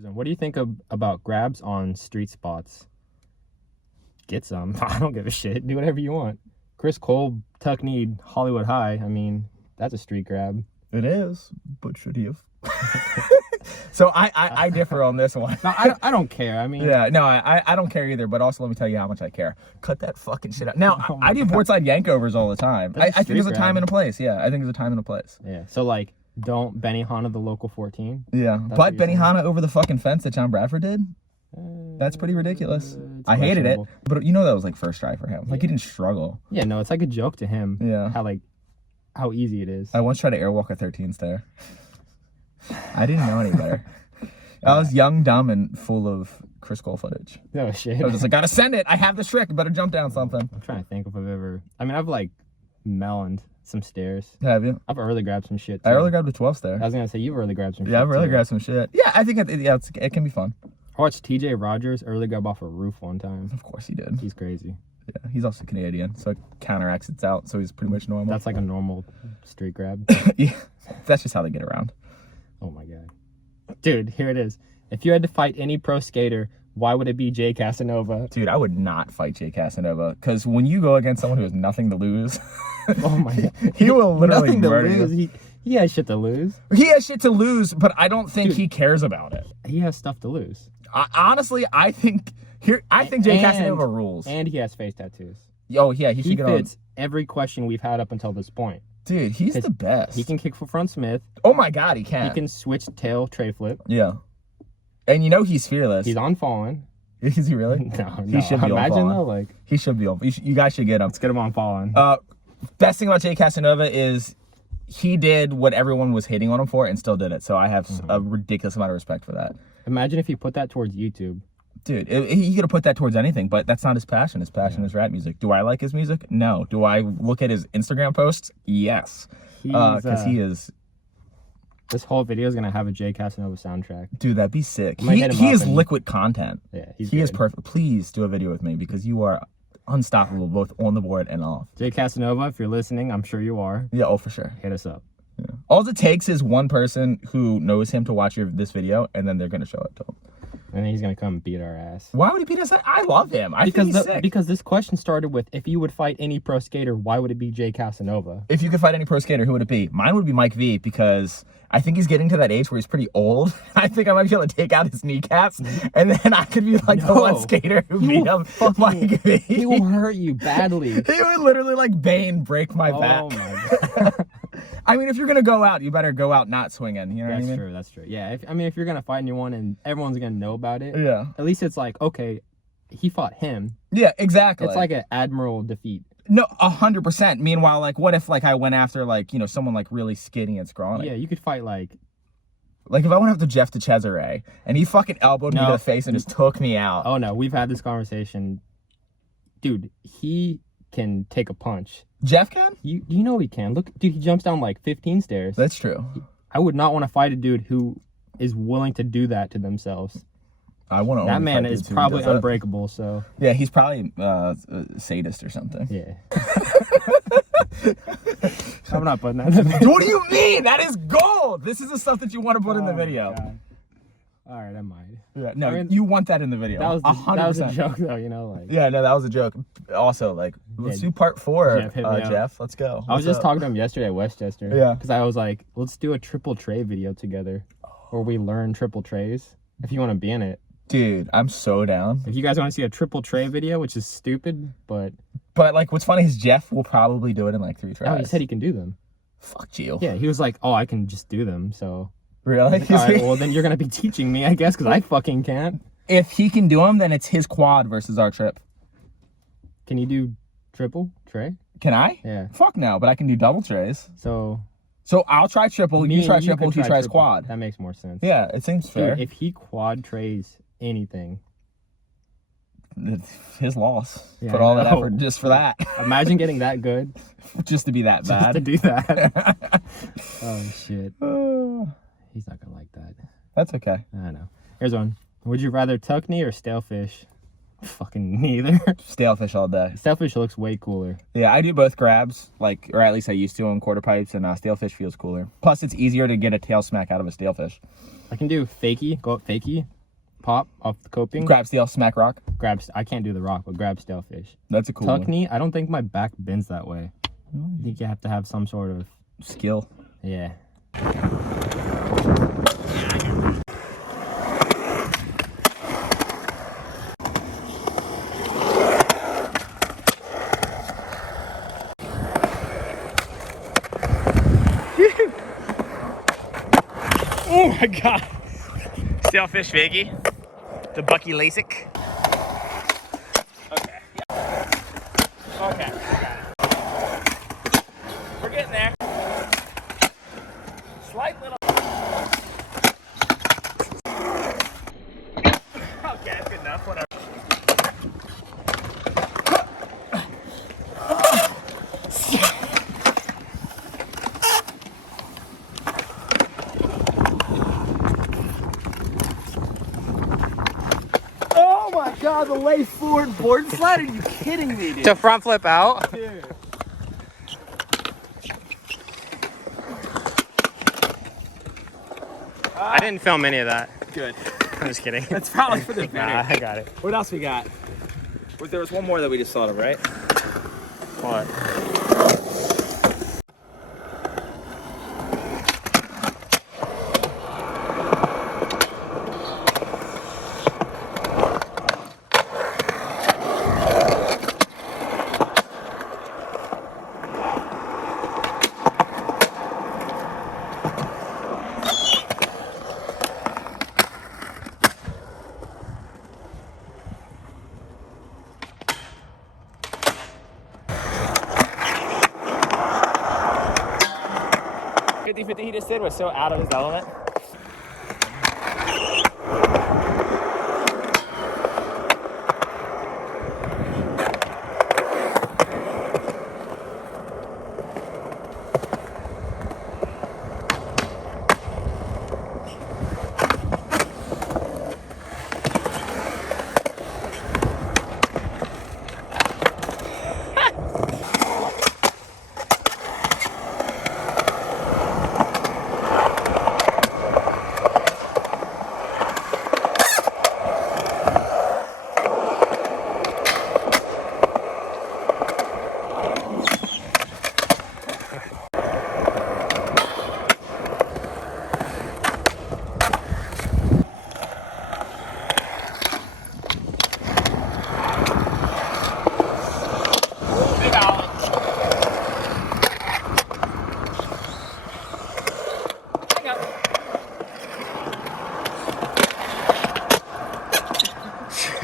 What do you think about grabs on street spots? Get some. I don't give a shit. Do whatever you want. Chris Cole, tuck kneed Hollywood High. I mean, that's a street grab. It is, but should he have? So I differ on this one. No, I don't care. I mean, yeah, no, I don't care either. But also, let me tell you how much I care. Cut that fucking shit out. Now, I do boardside yankovers all the time. I think there's a time and a place. Yeah, I think there's a time and a place. Yeah. So like, don't Benihana the local 14. Yeah, but Benihana over the fucking fence that John Bradford did. That's pretty ridiculous. I hated it, but you know that was like first try for him. Like he didn't struggle. Yeah, no, it's like a joke to him. Yeah. How easy it is. I once tried to airwalk a 13 stair. I didn't know any better. I was young, dumb, and full of Chris Cole footage. No shit. I was just like, gotta send it. I have this trick. Better jump down something. I'm trying to think if I've ever. I mean, I've like meloned some stairs. Have you? I've early grabbed some shit too. I early grabbed a 12 stair. I was gonna say you've early grabbed some shit. Yeah, I've early too. grabbed some shit. Yeah, I think it can be fun. I watched TJ Rogers early grab off a roof one time. Of course he did. He's crazy. Yeah, he's also Canadian, so it counteracts it out, so he's pretty much normal. That's like a normal street grab. Yeah, that's just how they get around. Oh my god. Dude, here it is. If you had to fight any pro skater, why would it be Jay Casanova? Dude, I would not fight Jay Casanova, because when you go against someone who has nothing to lose, oh my god, he will literally murder you. He has shit to lose. He has shit to lose, but I don't think he cares about it. He has stuff to lose. Honestly, I think Jay Casanova rules. And he has face tattoos. Oh yeah, he should get on. He fits every question we've had up until this point. Dude, he's the best. He can kick for front Smith. Oh my god, he can. He can switch tail tray flip. Yeah. And you know he's fearless. He's on Fallen. Is he really? No. He should be on Fallen. Though, like he should be on. You guys should get him. Let's get him on Fallen. Best thing about Jay Casanova is he did what everyone was hating on him for and still did it. So I have a ridiculous amount of respect for that. Imagine if he put that towards YouTube. Dude, he could have put that towards anything, but that's not his passion. His passion is rap music. Do I like his music? No. Do I look at his Instagram posts? Yes. Because he is... This whole video is going to have a Jay Casanova soundtrack. Dude, that'd be sick. He is liquid content. Yeah, he is perfect. Please do a video with me because you are unstoppable both on the board and off. Jay Casanova, if you're listening, I'm sure you are. Yeah, oh, for sure. Hit us up. Yeah. All it takes is one person who knows him to watch this video, and then they're going to show it to him. And then he's going to come and beat our ass. Why would he beat us? I love him. I think he's sick. Because this question started with, if you would fight any pro skater, why would it be Jay Casanova? If you could fight any pro skater, who would it be? Mine would be Mike V, because I think he's getting to that age where he's pretty old. I think I might be able to take out his kneecaps, and then I could be like the one skater who beat him. Mike V. He will hurt you badly. He would literally, like Bane, break my back. Oh my god. I mean, if you're going to go out, you better go out not swinging. You know what I mean? That's true. Yeah, if you're going to fight anyone and everyone's going to know about it, yeah. At least it's like, okay, he fought him. Yeah, exactly. It's like an admiral defeat. No, 100%. Meanwhile, like, what if, like, I went after, like, you know, someone, like, really skinny and scrawny? Yeah, you could fight, like, if I went after Jeff DeCesare and he fucking elbowed me to the face and just took me out. Oh, no, we've had this conversation. Dude, he can take a punch. Jeff can? You know he can. Look, dude, he jumps down like 15 stairs. That's true. I would not want to fight a dude who is willing to do that to themselves. I want to. That man is probably unbreakable. So yeah, he's probably a sadist or something. Yeah. I'm not putting that in the video. What do you mean? That is gold. This is the stuff that you want to put in the video. All right, I might. Yeah, no, I mean, you want that in the video. That was a joke, though. You know, like. Yeah, no, that was a joke. Also, like, let's do part 4. Jeff, let's go. I was just talking to him yesterday at Westchester. Yeah. Because I was like, let's do a triple tray video together, where we learn triple trays. If you want to be in it. Dude, I'm so down. If you guys want to see a triple tray video, which is stupid, but like, what's funny is Jeff will probably do it in like 3 tries. Oh, he said he can do them. Fuck you. Yeah, he was like, oh, I can just do them, so. Really? All right, well, then you're going to be teaching me, I guess, because I fucking can't. If he can do them, then it's his quad versus our trip. Can you do triple tray? Can I? Yeah. Fuck no, but I can do double trays. So I'll try triple, you try triple, he tries quad. That makes more sense. Yeah, it seems fair. Dude, if he quad trays anything. It's his loss. Yeah, put all that effort just for that. Imagine getting that good. Just to be that bad. Just to do that. Oh, shit. He's not gonna like that. That's okay. I know. Here's one. Would you rather tuck knee or stale fish? Fucking neither. Stale fish all day. Stale fish looks way cooler. Yeah, I do both grabs, like, or at least I used to on quarter pipes, and stale fish feels cooler. Plus, it's easier to get a tail smack out of a stale fish. I can do fakie, go up fakie, pop off the coping. Grab stale, smack rock. I can't do the rock, but grab stale fish. That's a cool Tuck one. knee, I don't think my back bends that way. I think you have to have some sort of skill. Yeah. Oh my god. Stale fish Viggy. The Bucky Lasik. Okay. Yeah. Okay. We're getting there. Slight little. Okay, that's good enough. Whatever. Oh my god, the lay forward board slide? Are you kidding me, dude? To front flip out? Dude. I didn't film any of that. Good. I'm just kidding. That's probably for the better. Nah, I got it. What else we got? There was one more that we just thought of, right? What? He just did was so out of his element.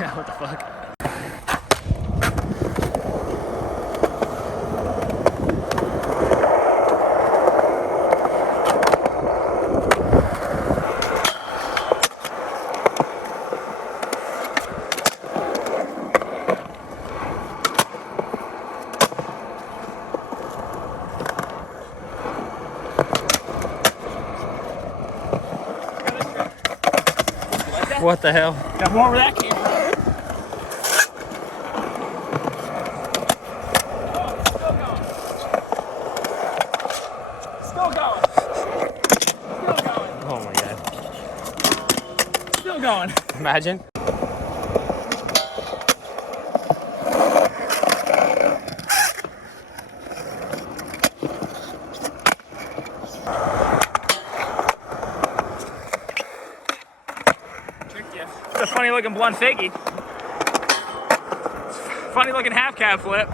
What the fuck? What the hell? Got more where that came from. Still going. Still going. Oh my god. Still going. Imagine. It's a funny looking blunt fakie. Funny looking half cab flip.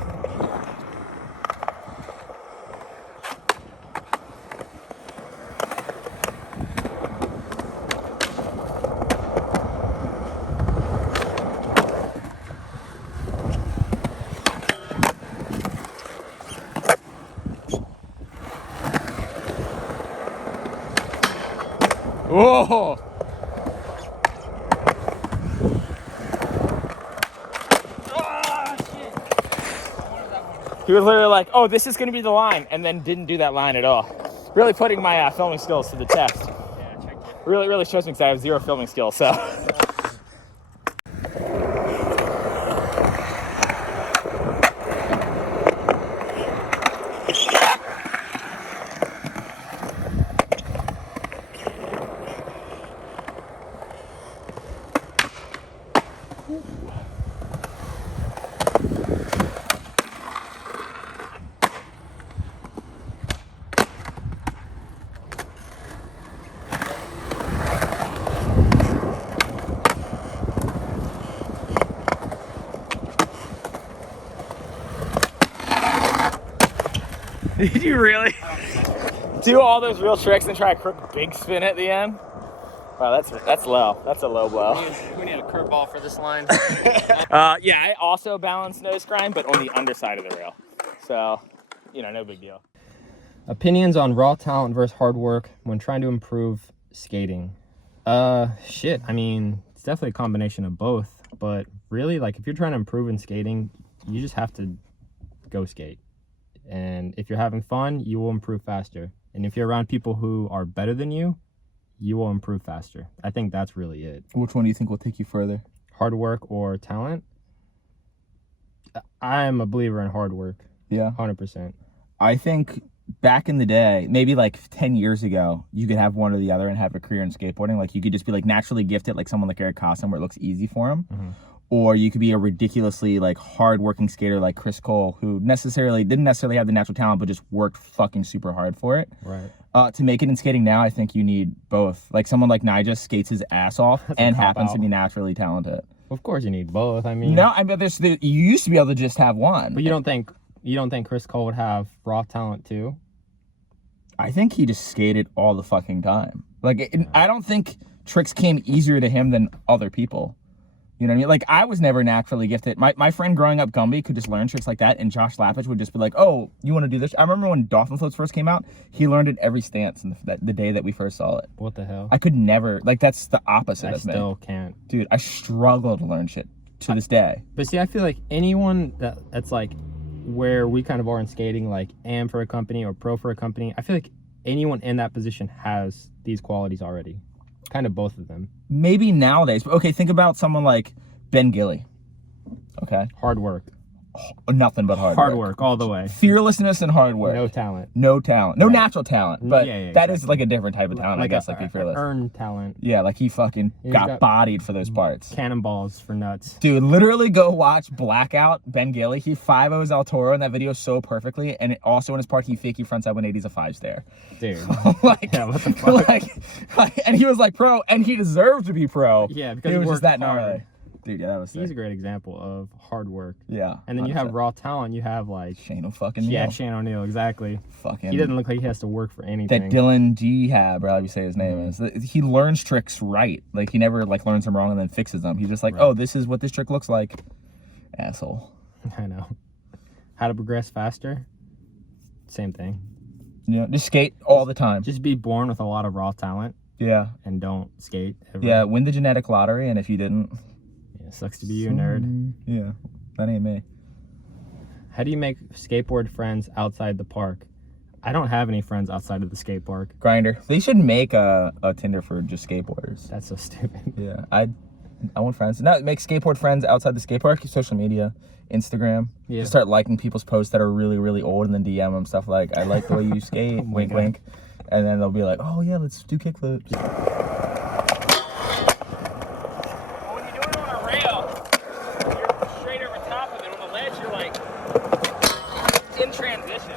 Whoa! He was literally like, oh, this is going to be the line, and then didn't do that line at all. Really putting my filming skills to the test. Yeah, I checked it. Really shows me because I have zero filming skills, so. Did you really do all those real tricks and try a crook big spin at the end? Wow, that's low. That's a low blow. We need a curveball for this line. Yeah, I also balance Nosegrind, but on the underside of the rail. So, you know, no big deal. Opinions on raw talent versus hard work when trying to improve skating. Shit, I mean, it's definitely a combination of both, but really, like, if you're trying to improve in skating, you just have to go skate. And if you're having fun, you will improve faster. And if you're around people who are better than you, you will improve faster. I think that's really it. Which one do you think will take you further? Hard work or talent? I'm a believer in hard work. Yeah. 100%. I think back in the day, maybe like 10 years ago, you could have one or the other and have a career in skateboarding. Like you could just be like naturally gifted, like someone like Eric Costin, where it looks easy for him. Mm-hmm. Or you could be a ridiculously like hard-working skater like Chris Cole, who didn't necessarily have the natural talent, but just worked fucking super hard for it. Right. To make it in skating now, I think you need both. Like someone like Nija skates his ass off and happens to be naturally talented. Of course, you need both. I mean, no, I mean, you used to be able to just have one. But you don't think Chris Cole would have raw talent too? I think he just skated all the fucking time. Like, I don't think tricks came easier to him than other people. You know what I mean? Like, I was never naturally gifted. My friend growing up, Gumby, could just learn tricks like that, and Josh Lapich would just be like, oh, you want to do this? I remember when Dolphin Floats first came out, he learned it every stance in the day that we first saw it. What the hell? I could never, like, that's the opposite of me. I still can't. Dude, I struggle to learn shit to this day. But see, I feel like anyone that's like where we kind of are in skating, like am for a company or pro for a company, I feel like anyone in that position has these qualities already. Kind of both of them. Maybe nowadays. But okay, think about someone like Ben Gilly. Okay. Hard work. Nothing but hard work all the way. Fearlessness and hard work. No talent. No talent. No natural talent. But yeah, that is like a different type of talent, like I guess, like be fearless. Earned talent. Yeah, like he fucking got bodied for those parts. Cannonballs for nuts. Dude, literally go watch Blackout, Ben Gilly. He 5-0s El Toro in that video so perfectly. And also in his part, he fakey frontside 180s a 5-stair. Dude. Like, yeah, what the fuck? Like, and he was like pro, and he deserved to be pro. Yeah, because he was worked just that hard. gnarly. Dude, yeah, that was sick. He's a great example of hard work. Yeah. And then 100%. You have raw talent. You have like Shane O'Neal. Yeah, Shane O'Neal, exactly. Fucking. He doesn't look like he has to work for anything. That Dylan Jihab, or however you say his name is. He learns tricks right. Like he never like learns them wrong and then fixes them. He's just like, oh, this is what this trick looks like. Asshole. I know. How to progress faster? Same thing. Yeah, just skate all the time. Just be born with a lot of raw talent. Yeah. And don't skate ever. Yeah, win the genetic lottery, and if you didn't. Yeah, sucks to be you, nerd. Yeah, that ain't me. How do you make skateboard friends outside the park? I don't have any friends outside of the skate park. Grinder. They should make a Tinder for just skateboarders. That's so stupid. Yeah, I want friends. No, make skateboard friends outside the skate park. Social media, Instagram. Yeah. Just start liking people's posts that are really, really old, and then DM them stuff like, I like the way you skate, wink, wink. And then they'll be like, oh yeah, let's do kickflips. When you're doing it on a rail, you're straight over top of it. On the ledge, you're like in transition.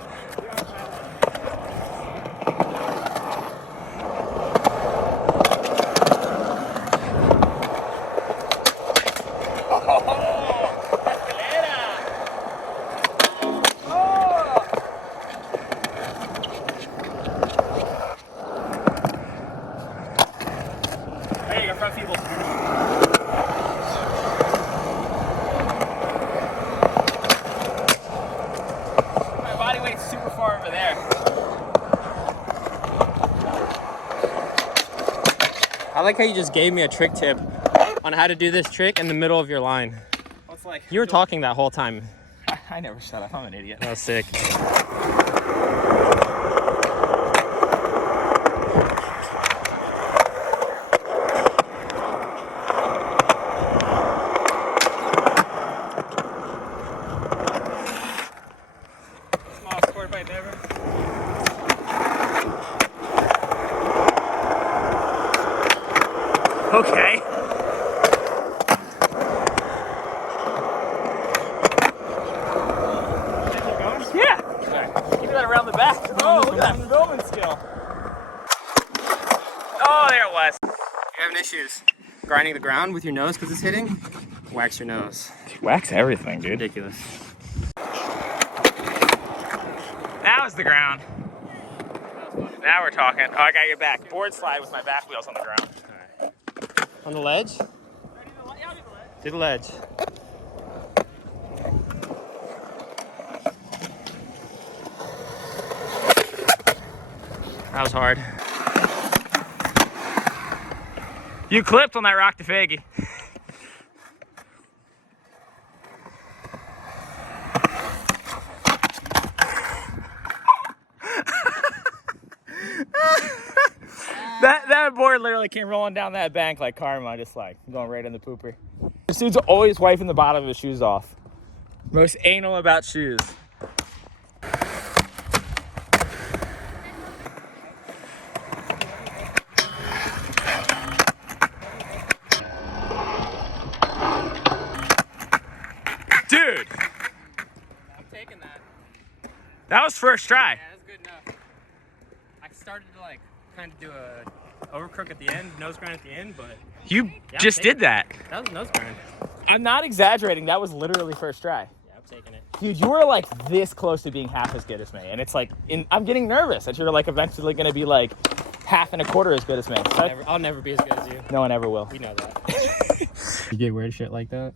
I like how you just gave me a trick tip on how to do this trick in the middle of your line. Well, it's like you were talking that whole time. I never shut up. I'm an idiot. That was sick. Smallest quarter pipe ever. Okay. issues. Grinding the ground with your nose because it's hitting. Wax your nose. Wax everything, dude. Ridiculous. That was the ground. Now we're talking. Oh, I got your back. Board slide with my back wheels on the ground. All right. On the ledge? Do the ledge. That was hard. You clipped on that rock to faggy. That board literally came rolling down that bank like karma, just like going right in the pooper. This dude's always wiping the bottom of his shoes off. Most anal about shoes. Dude! I'm taking that. That was first try. Yeah, that's good enough. I started to like kind of do a overcrook at the end, nose grind at the end, but You yeah, just did that. that was a nose grind. I'm not exaggerating. That was literally first try. Yeah, I'm taking it. Dude, you were like this close to being half as good as me. And it's like, I'm getting nervous that you're like eventually going to be like half and a quarter as good as me. So I'll never be as good as you. no one ever will. We know that. You get weird shit like that?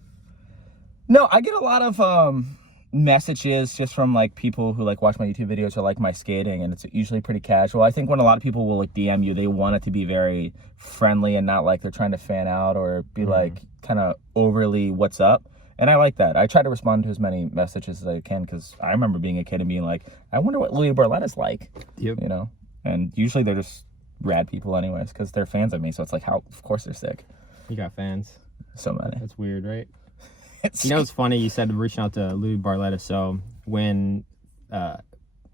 No, I get a lot of messages just from like people who like watch my YouTube videos or like my skating, and it's usually pretty casual. I think when a lot of people will like DM you, they want it to be very friendly and not like they're trying to fan out or be like kind of overly what's up. And I like that. I try to respond to as many messages as I can because I remember being a kid and being like, I wonder what Louis Barletta's like. Yep. You know? And usually they're just rad people anyways because they're fans of me. So it's like, how, of course they're sick. You got fans. So many. That's weird, right? It's, You know, it's funny. You said reaching out to Louis Barletta. So when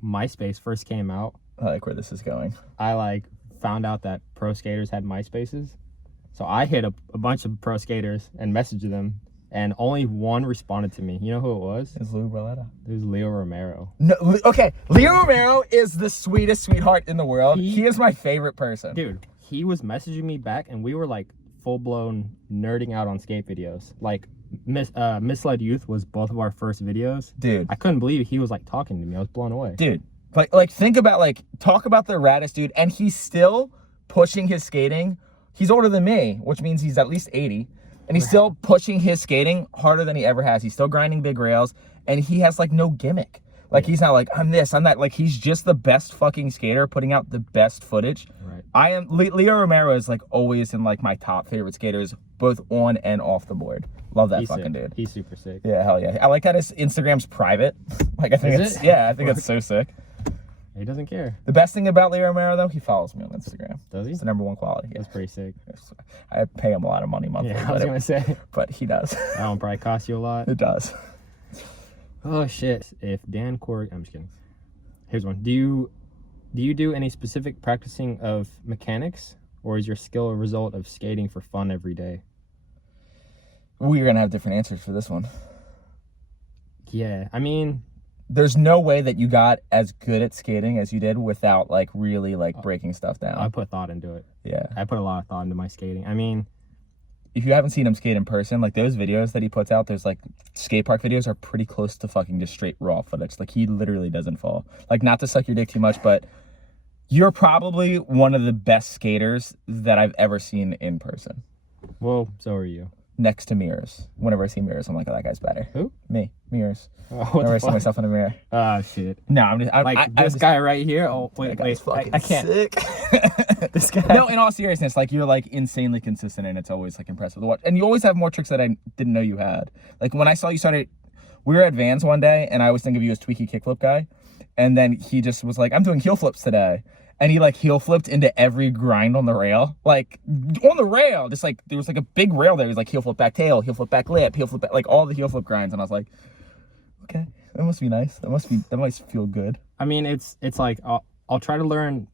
MySpace first came out, I like where this is going. I like found out that pro skaters had MySpaces. So I hit a bunch of pro skaters and messaged them, and only one responded to me. You know who it was? It's Louis Barletta. It was Leo Romero. No, okay. Leo Romero is the sweetest sweetheart in the world. He- He is my favorite person. Dude, he was messaging me back, and we were like full-blown nerding out on skate videos. Like Misled Youth was both of our first videos. Dude. I couldn't believe he was like talking to me. I was blown away. Dude, like think about like talk about the raddest dude, and he's still pushing his skating. He's older than me, which means he's at least 80, and he's still pushing his skating harder than he ever has. He's still grinding big rails, and he has like no gimmick. Like he's not like I'm this, I'm that. Like he's just the best fucking skater, putting out the best footage. Right. I am Leo Romero is like always in like my top favorite skaters, both on and off the board. Love that He's fucking sick. dude. He's super sick. Yeah, hell yeah. I like that his Instagram's private. Like I think Is it's it? yeah, I think it's so sick. He doesn't care. The best thing about Leo Romero though, he follows me on Instagram. Does he? It's the #1 quality. Yeah. That's pretty sick. I pay him a lot of money monthly, Yeah, I was gonna say. but he does. That one probably cost you a lot. It does. Oh shit! If Dan Corrigan, I'm just kidding. Here's one. Do you do any specific practicing of mechanics, or is your skill a result of skating for fun every day? We're gonna have different answers for this one. Yeah, I mean, There's no way that you got as good at skating as you did without like really like breaking stuff down. I put thought into it. Yeah. I put a lot of thought into my skating. I mean, If you haven't seen him skate in person, like those videos that he puts out, there's like skate park videos are pretty close to fucking just straight raw footage. Like he literally doesn't fall. Like not to suck your dick too much, but you're probably one of the best skaters that I've ever seen in person. well, so are you. Next to Mirrors. Whenever I see Mirrors, I'm like, oh, that guy's better. Who? Me. Mirrors. Oh, what Whenever I the see fuck? myself in a mirror. Ah, shit. No, I'm just Like this guy right here. Oh, wait, That guy's wait. fucking I can't. sick. This guy. No, in all seriousness, like you're like insanely consistent, and it's always like impressive to watch. And you always have more tricks that I didn't know you had. Like when I saw you started, we were at Vans one day, and I always think of you as Tweaky kickflip guy, and then he just was like, I'm doing heel flips today. And he like heel flipped into every grind on the rail, like on the rail, just like there was like a big rail there. He was like heel flip back tail, heel flip back lip, heel flip back, like all the heel flip grinds. And I was like, okay, that must be nice. That must feel good. I mean, it's like I'll try to learn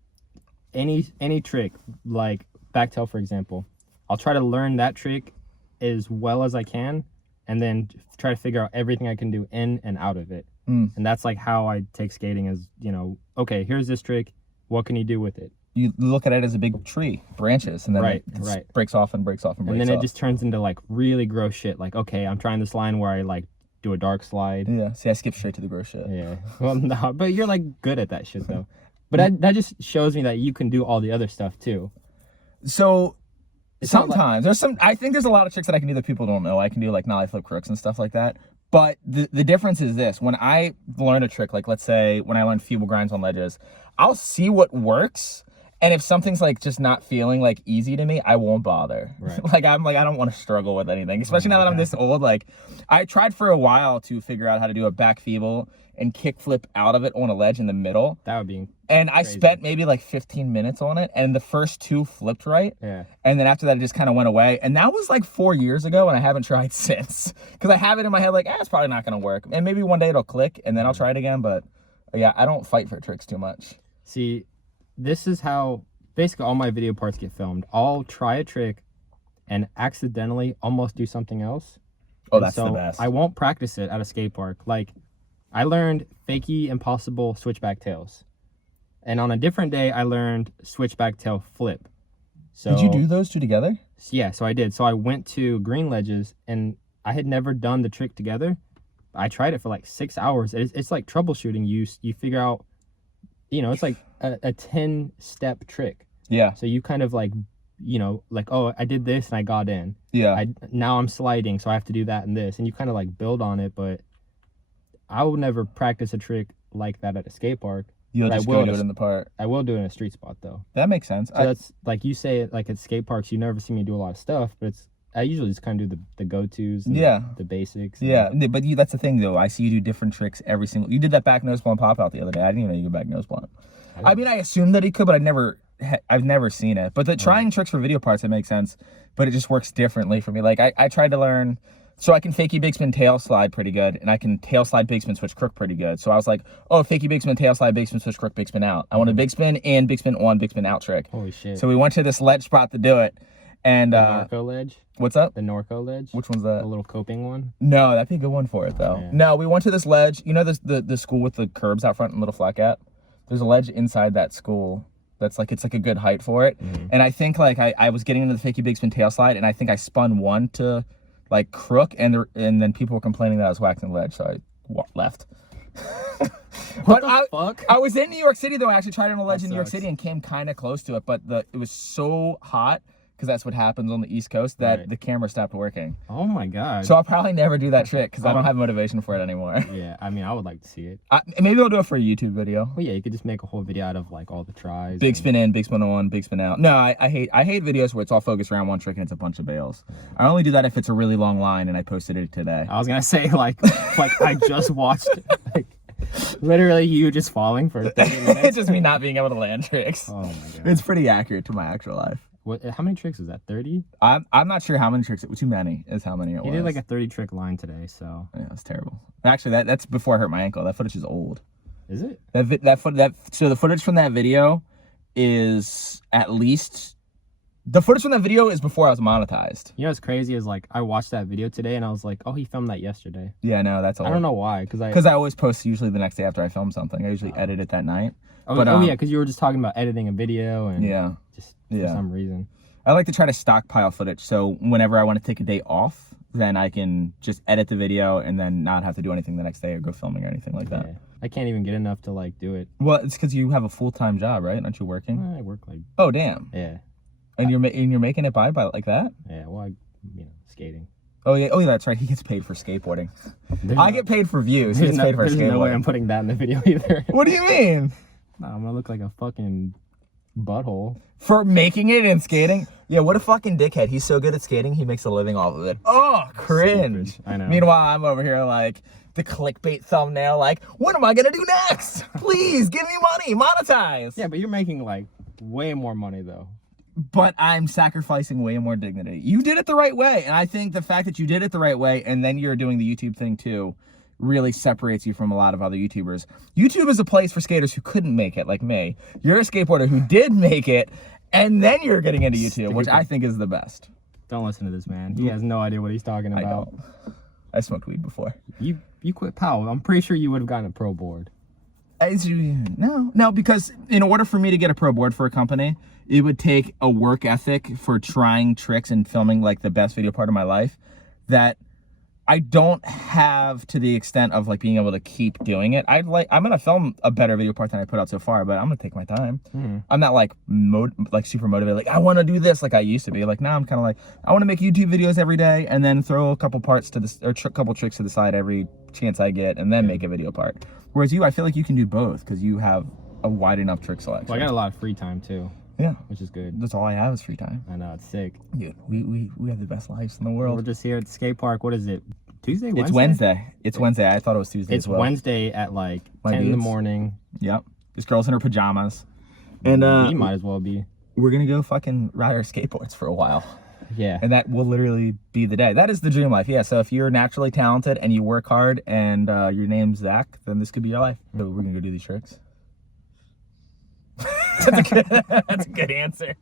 any trick, like back tail, for example. I'll try to learn that trick as well as I can, and then try to figure out everything I can do in and out of it. And that's like how I take skating as, you know, okay, here's this trick. What can you do with it? you look at it as a big tree, branches, and then Right, it right. breaks off and breaks off and breaks And then off. it just turns into like really gross shit. Like, okay, I'm trying this line where I like do a dark slide. Yeah, see, I skipped straight to the gross shit. Yeah. Well, no, but you're like good at that shit though. But that just shows me that you can do all the other stuff too. So It's not sometimes I think there's a lot of tricks that I can do that people don't know. I can do like nollie flip crooks and stuff like that. But the difference is this: when I learn a trick, like let's say when I learn feeble grinds on ledges, I'll see what works. And if something's like just not feeling like easy to me, I won't bother. Right. Like I'm like I don't want to struggle with anything, especially now that I'm this old. Like I tried for a while to figure out how to do a back feeble and kick flip out of it on a ledge in the middle. That would be And I crazy. spent maybe like 15 minutes on it, and the first two flipped right. Yeah. And then after that, it just kind of went away. And that was like 4 years ago, and I haven't tried since. Because I have it in my head like, it's probably not going to work. And maybe one day it'll click, and then I'll try it again. But yeah, I don't fight for tricks too much. See, this is how basically all my video parts get filmed. I'll try a trick and accidentally almost do something else. Oh, And that's the best. I won't practice it at a skate park. Like, I learned fakie impossible switchback tails. And on a different day, I learned switchback tail flip. So Did you do those two together? Yeah, so I did. So I went to green ledges, and I had never done the trick together. I tried it for like 6 hours. It's like troubleshooting. You figure out, it's like a 10-step trick. Yeah. So you kind of like, like, oh, I did this and I got in. Yeah. Now I'm sliding, so I have to do that and this. And you kind of like build on it, but I will never practice a trick like that at a skate park. You'll But just I will go do at it in the park. I will do it in a street spot though. That makes sense. So that's like you say it like at skate parks, you never see me do a lot of stuff, but I usually just kind of do the go-tos and Yeah. the basics. Yeah, but that's the thing though. I see you do different tricks every single. You did that back nose blunt pop out the other day. I didn't even know you could back nose blunt. I mean, I assumed that he could, but I've never seen it. But the trying tricks for video parts, it makes sense. But it just works differently for me. Like I tried to learn, so I can fakie big spin tail slide pretty good, and I can tail slide big spin switch crook pretty good. So I was like, oh, fakie big spin tail slide big spin switch crook big spin out. I want a big spin in, big spin on, big spin out trick. Holy shit. So we went to this ledge spot to do it, and the Norco ledge? what's up? The Norco ledge? Which one's The that? little coping one? No, that'd be a good one for it though. Yeah. No, we went to this ledge. You know the school with the curbs out front and little flat gap? There's a ledge inside that school that's like, it's like a good height for it. Mm-hmm. And I think like I was getting into the fakie big spin tail slide, and I think I spun one to like crook, and then people were complaining that I was waxing the ledge, so I left. What the fuck? I was in New York City though. I actually tried it on a ledge That in New York sucks. City and came kind of close to it, but it was so hot, because that's what happens on the East Coast, that Right. the camera stopped working. Oh my god. So I'll probably never do that trick because I don't have motivation for it anymore. Yeah, I mean, I would like to see it. Maybe I'll do it for a YouTube video. Well, yeah, you could just make a whole video out of like all the tries. Big and- spin in, big spin on, big spin out. No, I hate videos where it's all focused around one trick and it's a bunch of bails. I only do that if it's a really long line, and I posted it today. I was gonna say like I just watched like literally you just falling for 30 minutes. It's just me not being able to land tricks. Oh my god. It's pretty accurate to my actual life. What? How many tricks is that? 30? I'm not sure how many tricks. Too many is how many it was. He did like a 30 trick line today, so Yeah, it's terrible. Actually, that's before I hurt my ankle. That footage is old. is it? So the footage from that video is at least the footage from that video is before I was monetized. You know what's crazy is like I watched that video today and I was like, oh, he filmed that yesterday. Yeah, no, that's old. I don't know why, because I always post usually the next day after I film something. I usually edit it that night. Oh, But, yeah, because you were just talking about editing a video and Yeah. just for Yeah. some reason. I like to try to stockpile footage, so whenever I want to take a day off, then I can just edit the video and then not have to do anything the next day or go filming or anything like that. Yeah. I can't even get enough to like do it. Well, it's because you have a full-time job, right? Aren't you working? I work like Oh, damn. yeah, And you're making it by like that? yeah. Well, skating. Oh yeah, that's right. He gets paid for skateboarding. There's I no- get paid for views. He There's, gets paid for there's no way I'm skateboarding. putting that in the video either. What do you mean? Nah, I'm gonna look like a fucking butthole. For making it in skating? Yeah, what a fucking dickhead. He's so good at skating, he makes a living off of it. Oh, cringe. Stupid. I know. Meanwhile, I'm over here like the clickbait thumbnail, like, what am I gonna do next? Please give me money, monetize. Yeah, but you're making like way more money though. But I'm sacrificing way more dignity. You did it the right way, and I think the fact that you did it the right way and then you're doing the YouTube thing too really separates you from a lot of other YouTubers. YouTube is a place for skaters who couldn't make it, like me. You're a skateboarder who did make it, and then you're getting into YouTube, which I think is the best. Don't listen to this man. He has no idea what he's talking I about. don't. I smoked weed before. You quit POW. I'm pretty sure you would have gotten a pro board. No, because in order for me to get a pro board for a company, it would take a work ethic for trying tricks and filming like the best video part of my life that I don't have to the extent of like being able to keep doing it. I'm gonna film a better video part than I put out so far, but I'm gonna take my time. I'm not like super motivated. Like I want to do this like I used to be. Like now I'm kind of like I want to make YouTube videos every day and then throw a couple parts to this or couple tricks to the side every chance I get and then make a video part. Whereas you, I feel like you can do both because you have a wide enough trick selection. Well, I got a lot of free time too. Yeah, which is good. That's all I have is free time. I know, it's sick. Dude, we have the best lives in the world. We're just here at the skate park. What is it? Tuesday, Wednesday? It's Wednesday. It's Wednesday. I thought it was Tuesday It's as well. Wednesday at like 10 in the morning. Yep. This girl's in her pajamas. And you might as well be. We're gonna go fucking ride our skateboards for a while. Yeah. And that will literally be the day. That is the dream life. Yeah, so if you're naturally talented and you work hard and your name's Zach, then this could be your life. So we're gonna go do these tricks. That's a good answer.